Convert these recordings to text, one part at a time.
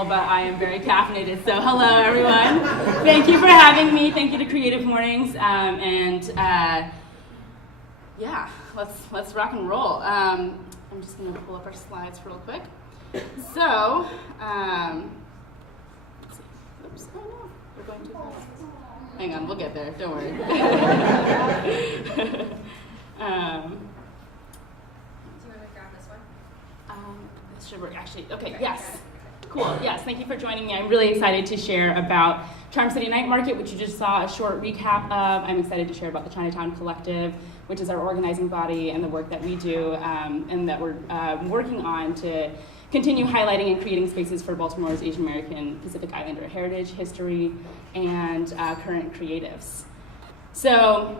normal, but I am very caffeinated. So hello, everyone. Thank you for having me. Thank you to Creative Mornings. Yeah, let's rock and roll. I'm just going to pull up our slides real quick. So, let's see. Oops, oh no, we're going too fast. Hang on, we'll get there. Don't worry. This should work, actually. Okay, yes. Cool, yes, thank you for joining me. I'm really excited to share about Charm City Night Market, which you just saw a short recap of. I'm excited to share about the Chinatown Collective, which is our organizing body and the work that we do and that we're working on to continue highlighting and creating spaces for Baltimore's Asian American Pacific Islander heritage, history, and current creatives. So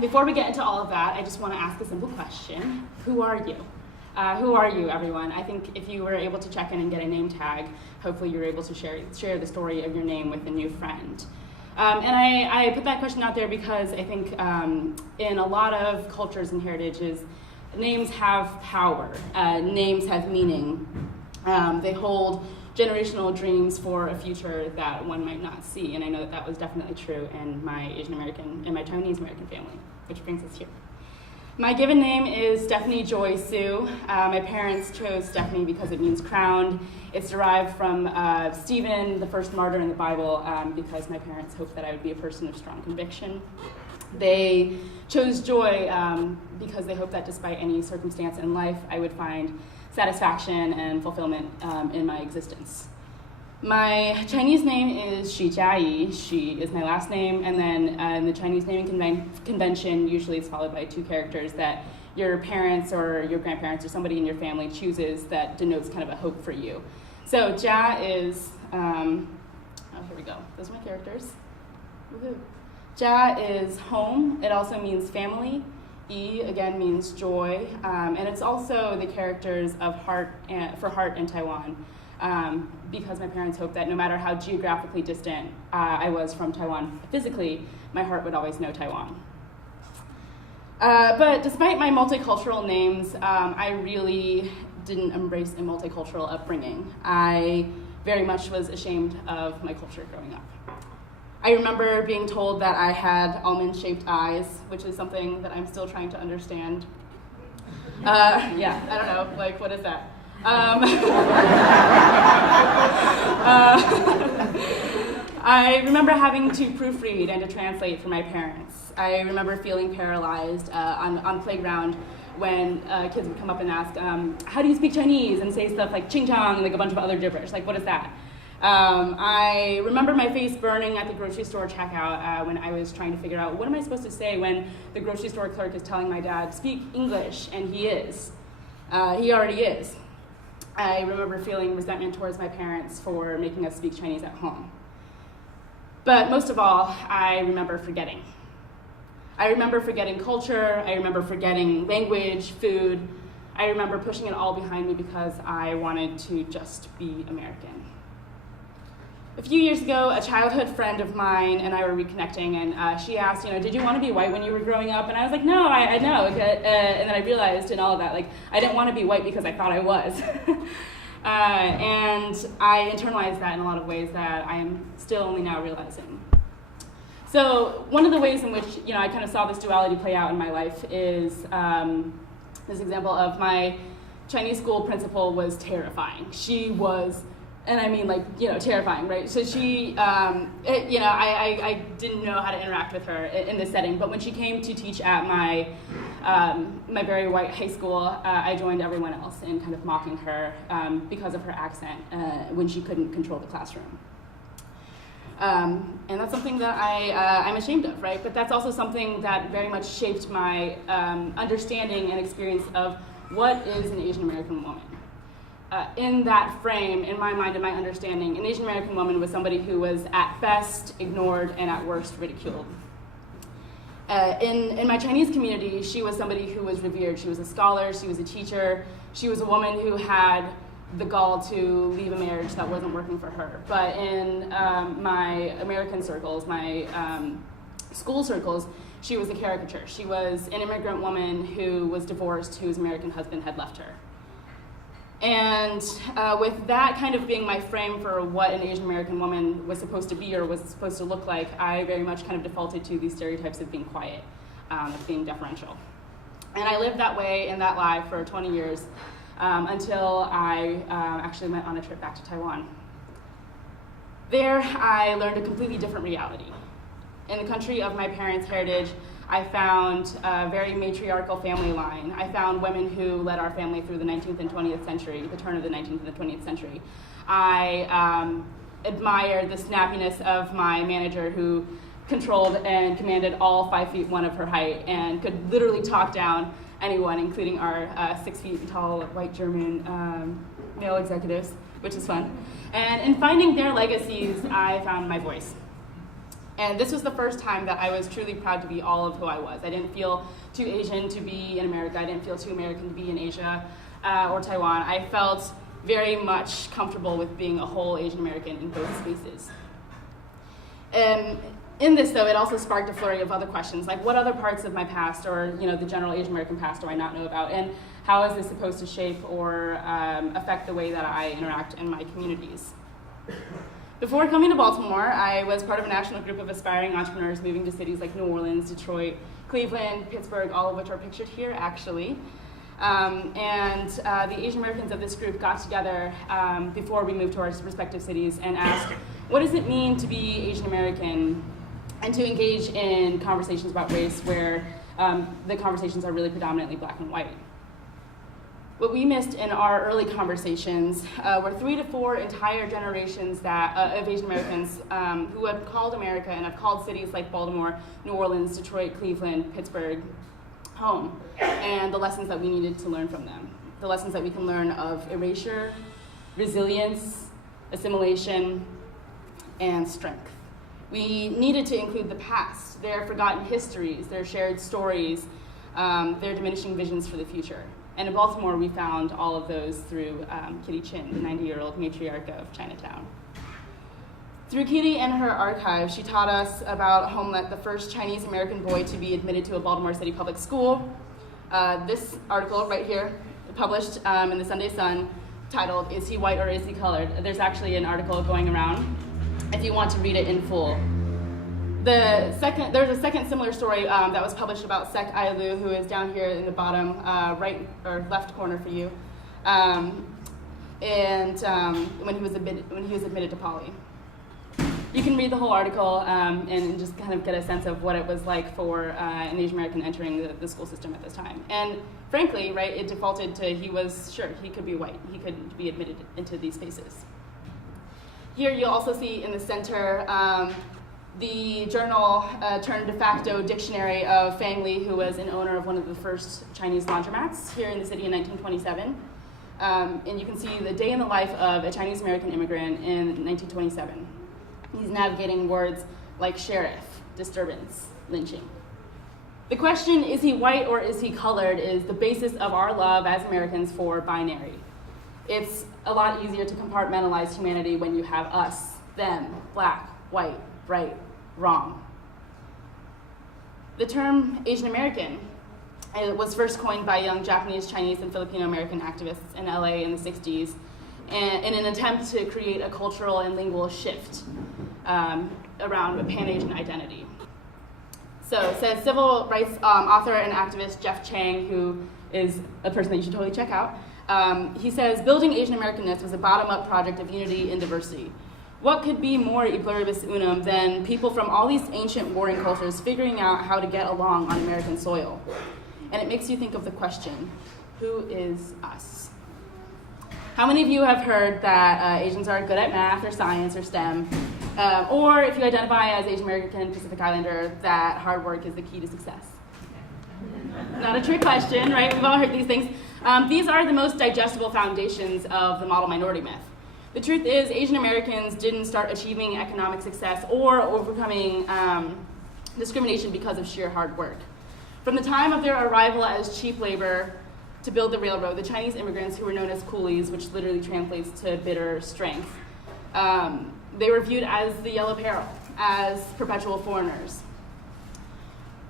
before we get into all of that, I just want to ask a simple question. Who are you? Who are you, everyone? I think if you were able to check in and get a name tag, hopefully you were able to share the story of your name with a new friend. And I put that question out there because I think in a lot of cultures and heritages, names have power. Names have meaning. They hold generational dreams for a future that one might not see. And I know that that was definitely true in my Asian American and my Chinese American family, which brings us here. My given name is Stephanie Joy Hsu. My parents chose Stephanie because it means crowned. It's derived from Stephen, the first martyr in the Bible, because my parents hoped that I would be a person of strong conviction. They chose Joy because they hoped that despite any circumstance in life, I would find satisfaction and fulfillment in my existence. My Chinese name is Xu Jiayi. Xu is my last name, and then in the Chinese naming convention, usually it's followed by two characters that your parents or your grandparents or somebody in your family chooses that denotes kind of a hope for you. So Jia is, here we go. Those are my characters. Woohoo. Jia is home. It also means family. Yi, again, means joy. And it's also the characters of heart for heart in Taiwan. Because my parents hoped that no matter how geographically distant I was from Taiwan physically, my heart would always know Taiwan. But despite my multicultural names, I really didn't embrace a multicultural upbringing. I very much was ashamed of my culture growing up. I remember being told that I had almond-shaped eyes, which is something that I'm still trying to understand. Yeah, I don't know, like, what is that? I remember having to proofread and to translate for my parents. I remember feeling paralyzed on playground when kids would come up and ask, how do you speak Chinese? And say stuff like ching chong and like a bunch of other gibberish. Like, what is that? I remember my face burning at the grocery store checkout when I was trying to figure out what am I supposed to say when the grocery store clerk is telling my dad, speak English, and he is. He already is. I remember feeling resentment towards my parents for making us speak Chinese at home. But most of all, I remember forgetting. I remember forgetting culture, I remember forgetting language, food. I remember pushing it all behind me because I wanted to just be American. A few years ago, a childhood friend of mine and I were reconnecting, and she asked, did you want to be white when you were growing up? And I was like, no, I know. And then I realized in all of that, like, I didn't want to be white because I thought I was. And I internalized that in a lot of ways that I am still only now realizing. So one of the ways in which, I kind of saw this duality play out in my life is this example of my Chinese school principal was terrifying. She was, and I mean, like, terrifying, right? So she, I didn't know how to interact with her in this setting, but when she came to teach at my very white high school, I joined everyone else in kind of mocking her because of her accent when she couldn't control the classroom. And that's something that I'm ashamed of, right? But that's also something that very much shaped my understanding and experience of what is an Asian American woman. In that frame, in my mind and my understanding, an Asian American woman was somebody who was at best ignored and at worst ridiculed. In my Chinese community, she was somebody who was revered. She was a scholar, she was a teacher, she was a woman who had the gall to leave a marriage that wasn't working for her. But in my American circles, my school circles, she was a caricature. She was an immigrant woman who was divorced, whose American husband had left her. And with that kind of being my frame for what an Asian American woman was supposed to be or was supposed to look like, I very much kind of defaulted to these stereotypes of being quiet, of being deferential. And I lived that way in that lie for 20 years until I actually went on a trip back to Taiwan. There, I learned a completely different reality. In the country of my parents' heritage, I found a very matriarchal family line. I found women who led our family through the 19th and 20th century, the turn of the 19th and the 20th century. I admired the snappiness of my manager who controlled and commanded all 5'1" of her height and could literally talk down anyone, including our 6 feet tall white German male executives, which is fun. And in finding their legacies, I found my voice. And this was the first time that I was truly proud to be all of who I was. I didn't feel too Asian to be in America. I didn't feel too American to be in Asia or Taiwan. I felt very much comfortable with being a whole Asian American in both spaces. In this, though, it also sparked a flurry of other questions, like what other parts of my past or the general Asian American past do I not know about, and how is this supposed to shape or affect the way that I interact in my communities? Before coming to Baltimore, I was part of a national group of aspiring entrepreneurs moving to cities like New Orleans, Detroit, Cleveland, Pittsburgh, all of which are pictured here, actually. The Asian Americans of this group got together before we moved to our respective cities and asked, what does it mean to be Asian American and to engage in conversations about race where the conversations are really predominantly black and white? What we missed in our early conversations were 3 to 4 entire generations of Asian Americans who have called America and have called cities like Baltimore, New Orleans, Detroit, Cleveland, Pittsburgh home, and the lessons that we needed to learn from them. The lessons that we can learn of erasure, resilience, assimilation, and strength. We needed to include the past, their forgotten histories, their shared stories, their diminishing visions for the future. And in Baltimore, we found all of those through Kitty Chin, the 90-year-old matriarch of Chinatown. Through Kitty and her archive, she taught us about Homelet, the first Chinese-American boy to be admitted to a Baltimore City public school. This article right here, published in the Sunday Sun, titled, "Is He White or Is He Colored?" There's actually an article going around if you want to read it in full. There's a second similar story that was published about Sek Ailu, who is down here in the bottom right or left corner for you, when he was admitted to Poly. You can read the whole article and just kind of get a sense of what it was like for an Asian American entering the school system at this time. And frankly, right, it defaulted to he could be white, he could be admitted into these spaces. Here you'll also see in the center the journal turned de facto dictionary of Fang Li, who was an owner of one of the first Chinese laundromats here in the city in 1927. And you can see the day in the life of a Chinese American immigrant in 1927. He's navigating words like sheriff, disturbance, lynching. The question, is he white or is he colored, is the basis of our love as Americans for binary. It's a lot easier to compartmentalize humanity when you have us, them, black, white, right, wrong. The term Asian American was first coined by young Japanese, Chinese, and Filipino American activists in LA in the 60s in an attempt to create a cultural and lingual shift around a Pan-Asian identity. So, says civil rights author and activist Jeff Chang, who is a person that you should totally check out. He says, building Asian Americanness was a bottom-up project of unity and diversity. What could be more e pluribus unum than people from all these ancient warring cultures figuring out how to get along on American soil? And it makes you think of the question, who is us? How many of you have heard that Asians are good at math or science or STEM? Or if you identify as Asian American Pacific Islander, that hard work is the key to success? Not a trick question, right? We've all heard these things. These are the most digestible foundations of the model minority myth. The truth is, Asian Americans didn't start achieving economic success or overcoming discrimination because of sheer hard work. From the time of their arrival as cheap labor to build the railroad, the Chinese immigrants, who were known as coolies, which literally translates to bitter strength, they were viewed as the yellow peril, as perpetual foreigners.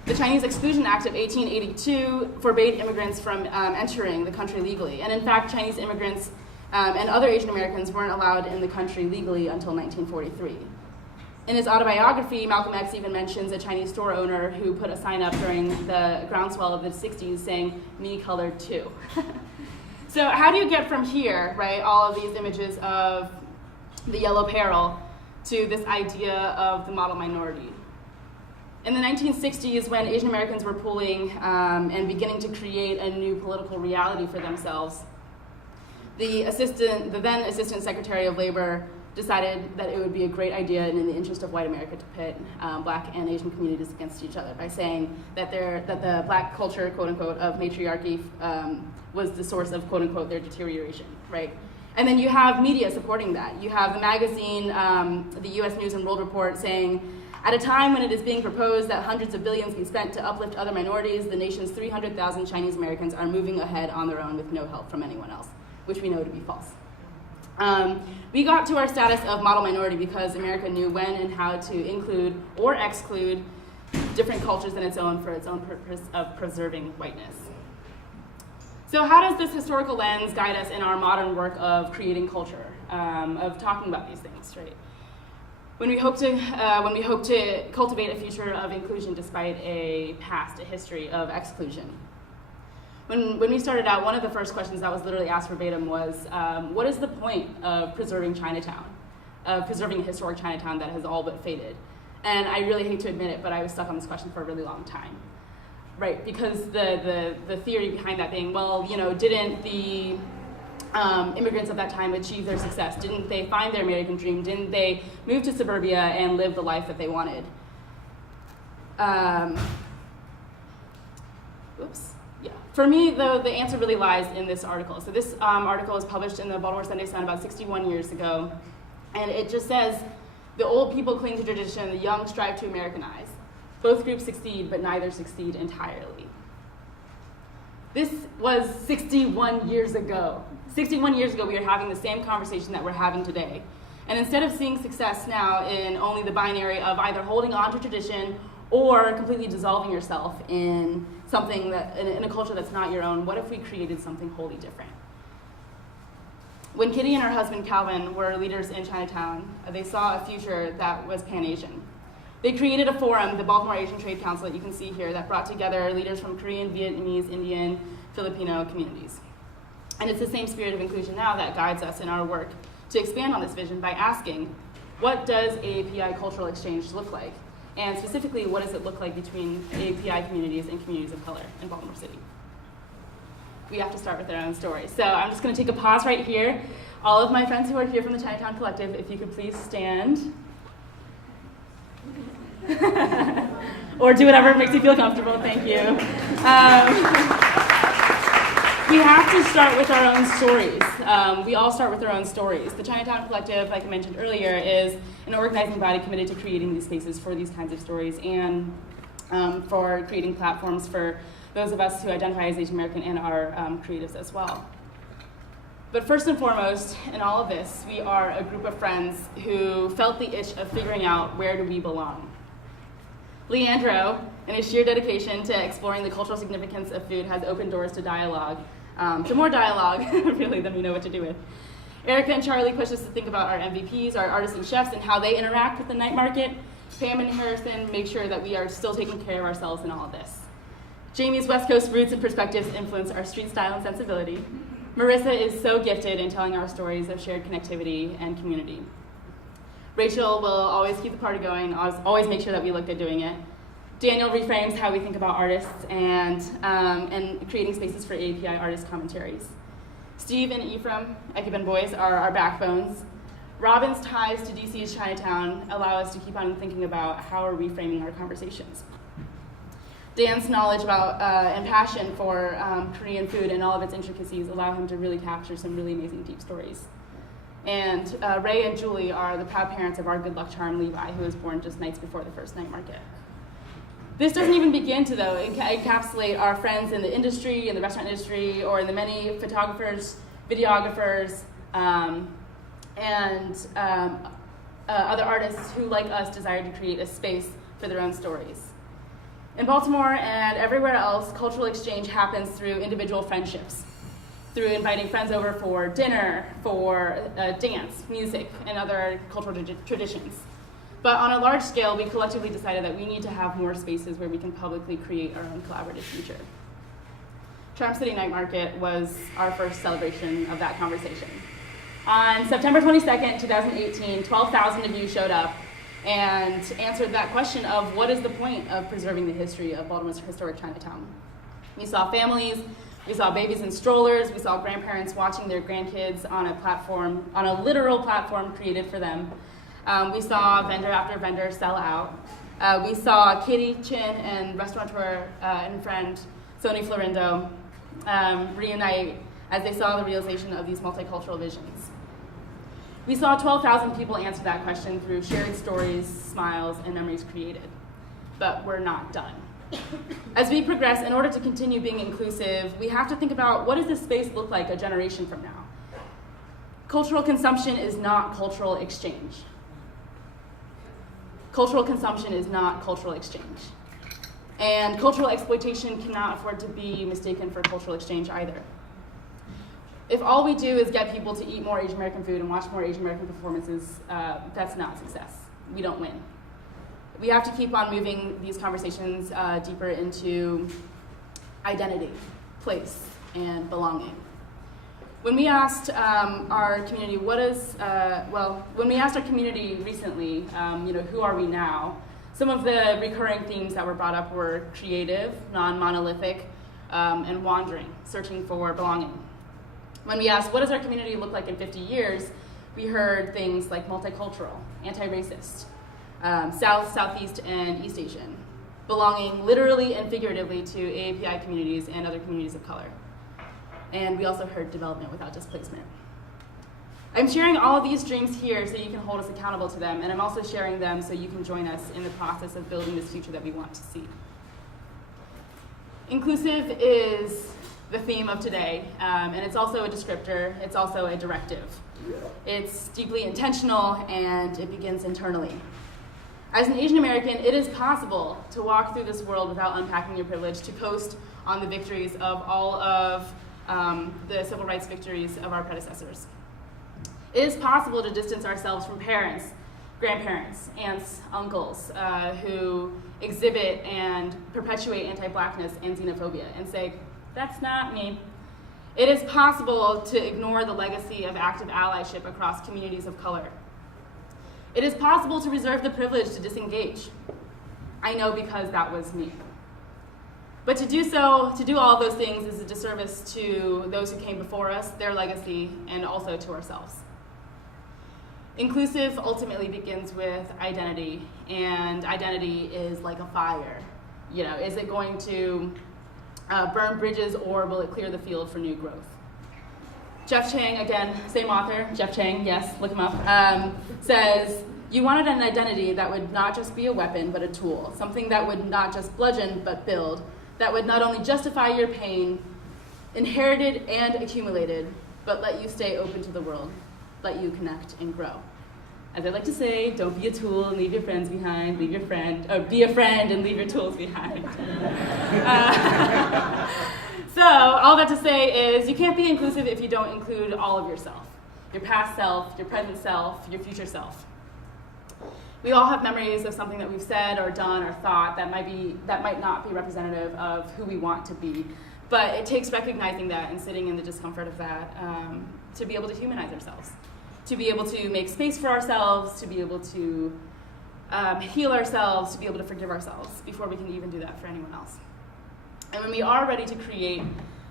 The Chinese Exclusion Act of 1882 forbade immigrants from entering the country legally. And in fact, Chinese immigrants and other Asian Americans weren't allowed in the country legally until 1943. In his autobiography, Malcolm X even mentions a Chinese store owner who put a sign up during the groundswell of the 60s saying, "Me colored too." So how do you get from here, right, all of these images of the yellow peril to this idea of the model minority? In the 1960s, when Asian Americans were pooling and beginning to create a new political reality for themselves, the then Assistant Secretary of Labor decided that it would be a great idea and in the interest of white America to pit Black and Asian communities against each other by saying that the Black culture, quote unquote, of matriarchy was the source of, quote unquote, their deterioration, right? And then you have media supporting that. You have the magazine, the U.S. News and World Report saying, at a time when it is being proposed that hundreds of billions be spent to uplift other minorities, the nation's 300,000 Chinese Americans are moving ahead on their own with no help from anyone else, which we know to be false. We got to our status of model minority because America knew when and how to include or exclude different cultures in its own for its own purpose of preserving whiteness. So how does this historical lens guide us in our modern work of creating culture, of talking about these things, right? When we hope to cultivate a future of inclusion despite a history of exclusion. When we started out, one of the first questions that was literally asked verbatim was, what is the point of preserving Chinatown, of preserving a historic Chinatown that has all but faded? And I really hate to admit it, but I was stuck on this question for a really long time, right? Because the theory behind that being, well, you know, didn't the immigrants of that time achieve their success? Didn't they find their American dream? Didn't they move to suburbia and live the life that they wanted? For me, though, the answer really lies in this article. So this article was published in the Baltimore Sunday Sun about 61 years ago, and it just says, the old people cling to tradition, the young strive to Americanize. Both groups succeed, but neither succeed entirely. This was 61 years ago. 61 years ago, we were having the same conversation that we're having today. And instead of seeing success now in only the binary of either holding on to tradition or completely dissolving yourself in something that, in a culture that's not your own, what if we created something wholly different? When Kitty and her husband Calvin were leaders in Chinatown, they saw a future that was Pan-Asian. They created a forum, the Baltimore Asian Trade Council that you can see here, that brought together leaders from Korean, Vietnamese, Indian, Filipino communities. And it's the same spirit of inclusion now that guides us in our work to expand on this vision by asking, what does AAPI cultural exchange look like? And specifically, what does it look like between AAPI communities and communities of color in Baltimore City? We have to start with our own stories. So I'm just going to take a pause right here. All of my friends who are here from the Chinatown Collective, if you could please stand. Or do whatever makes you feel comfortable, thank you. We have to start with our own stories. We all start with our own stories. The Chinatown Collective, like I mentioned earlier, is an organizing body committed to creating these spaces for these kinds of stories and for creating platforms for those of us who identify as Asian American and are creatives as well. But first and foremost, in all of this, we are a group of friends who felt the itch of figuring out where do we belong. Leandro, in his sheer dedication to exploring the cultural significance of food, has opened doors to dialogue, to more dialogue, really, than we know what to do with. Erica and Charlie push us to think about our MVPs, our artists and chefs, and how they interact with the night market. Pam and Harrison make sure that we are still taking care of ourselves in all of this. Jamie's West Coast roots and perspectives influence our street style and sensibility. Marissa is so gifted in telling our stories of shared connectivity and community. Rachel will always keep the party going, always make sure that we look good doing it. Daniel reframes how we think about artists and creating spaces for AAPI artist commentaries. Steve and Ephraim, Ekuben boys, are our backbones. Robin's ties to DC's Chinatown allow us to keep on thinking about how are we framing our conversations. Dan's knowledge about and passion for Korean food and all of its intricacies allow him to really capture some really amazing deep stories. And Ray and Julie are the proud parents of our good luck charm, Levi, who was born just nights before the first night market. This doesn't even begin to, though, encapsulate our friends in the industry, in the restaurant industry, or in the many photographers, videographers, and other artists who, like us, desire to create a space for their own stories. In Baltimore and everywhere else, cultural exchange happens through individual friendships, through inviting friends over for dinner, for dance, music, and other cultural traditions. But on a large scale, we collectively decided that we need to have more spaces where we can publicly create our own collaborative future. Charm City Night Market was our first celebration of that conversation. On September 22nd, 2018, 12,000 of you showed up and answered that question of what is the point of preserving the history of Baltimore's historic Chinatown. We saw families, we saw babies in strollers, we saw grandparents watching their grandkids on a platform, on a literal platform created for them. We saw vendor after vendor sell out. We saw Katie Chin and restaurateur and friend Sony Florindo reunite as they saw the realization of these multicultural visions. We saw 12,000 people answer that question through shared stories, smiles, and memories created. But we're not done. As we progress, in order to continue being inclusive, we have to think about what does this space look like a generation from now? Cultural consumption is not cultural exchange. Cultural consumption is not cultural exchange. And cultural exploitation cannot afford to be mistaken for cultural exchange either. If all we do is get people to eat more Asian American food and watch more Asian American performances, that's not success. We don't win. We have to keep on moving these conversations deeper into identity, place, and belonging. When we asked our community, when we asked our community recently, who are we now? Some of the recurring themes that were brought up were creative, non-monolithic, and wandering, searching for belonging. When we asked, what does our community look like in 50 years, we heard things like multicultural, anti-racist, South, Southeast, and East Asian, belonging literally and figuratively to AAPI communities and other communities of color. And we also heard development without displacement. I'm sharing all of these dreams here so you can hold us accountable to them, and I'm also sharing them so you can join us in the process of building this future that we want to see. Inclusive is the theme of today, and it's also a descriptor, it's also a directive. It's deeply intentional, and it begins internally. As an Asian American, it is possible to walk through this world without unpacking your privilege, to coast on the victories of all of the civil rights victories of our predecessors. It is possible to distance ourselves from parents, grandparents, aunts, uncles who exhibit and perpetuate anti-Blackness and xenophobia and say, that's not me. It is possible to ignore the legacy of active allyship across communities of color. It is possible to reserve the privilege to disengage. I know because that was me. But to do so, to do all of those things is a disservice to those who came before us, their legacy, and also to ourselves. Inclusive ultimately begins with identity, and identity is like a fire. Is it going to burn bridges, or will it clear the field for new growth? Jeff Chang, again, same author, Jeff Chang, yes, look him up, says, you wanted an identity that would not just be a weapon, but a tool, something that would not just bludgeon, but build, that would not only justify your pain, inherited and accumulated, but let you stay open to the world, let you connect and grow. As I like to say, don't be a tool and leave your friends behind, be a friend and leave your tools behind. So all that to say is you can't be inclusive if you don't include all of yourself, your past self, your present self, your future self. We all have memories of something that we've said or done or thought that might not be representative of who we want to be, but it takes recognizing that and sitting in the discomfort of that to be able to humanize ourselves, to be able to make space for ourselves, to be able to heal ourselves, to be able to forgive ourselves before we can even do that for anyone else. And when we are ready to create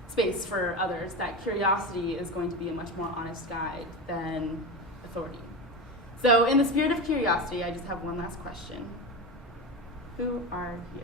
space for others, that curiosity is going to be a much more honest guide than authority. So in the spirit of curiosity, I just have one last question. Who are you?